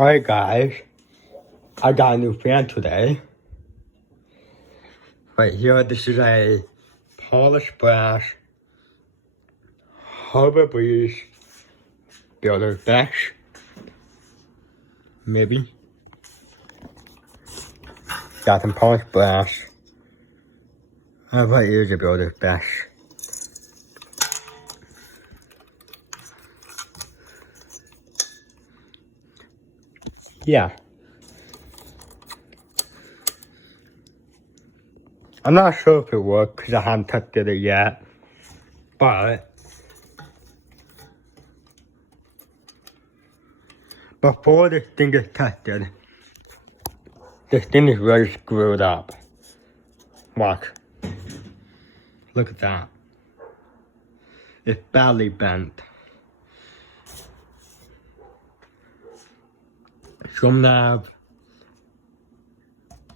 Alright guys, I got a new fan today. Right here, this is a Polish Brass Harbor Breeze Builder Bash. Maybe. Got some Polish Brass. Right here's a Builder Bash. Yeah. I'm not sure if it works because I haven't tested it yet. But before this thing is tested, this thing is really screwed up. Watch. Look at that. It's badly bent. So I'm gonna have,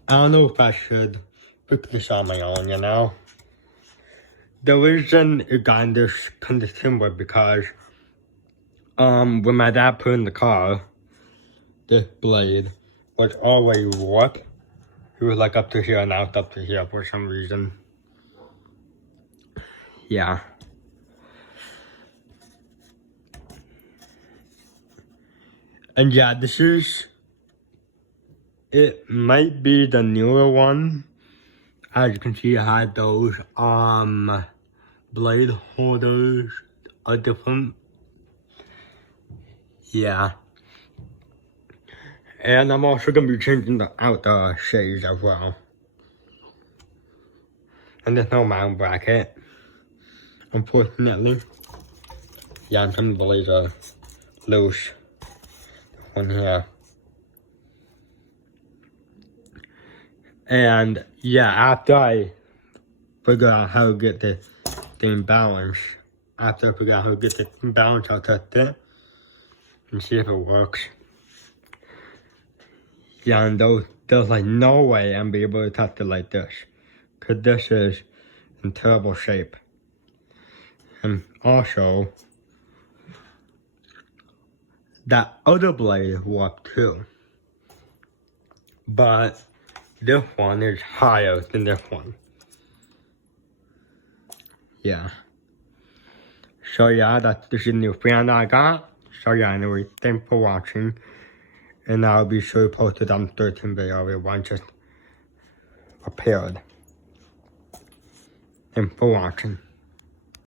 I don't know if I should fix this on my own, you know? The reason it got in this condition was because when my dad put in the car, this blade was already warped. It was like up to here and now it's up to here for some reason. Yeah. And yeah, this is, it might be the newer one. As you can see, it had those blade holders are different. Yeah. And I'm also gonna be changing out the shades as well. And there's no mount bracket, unfortunately. Yeah, and some of the blades are loose. One here. And yeah, after I figure out how to get the thing balanced, I'll test it and see if it works. Yeah, and there's like no way I'm be able to test it like this, cause this is in terrible shape. And also, that other blade warped too, but this one is higher than this one. Yeah. So yeah, this is a new fan I got. So yeah, anyway, thanks for watching. And I'll be sure to post it on 13 video if one just repaired. Thanks for watching.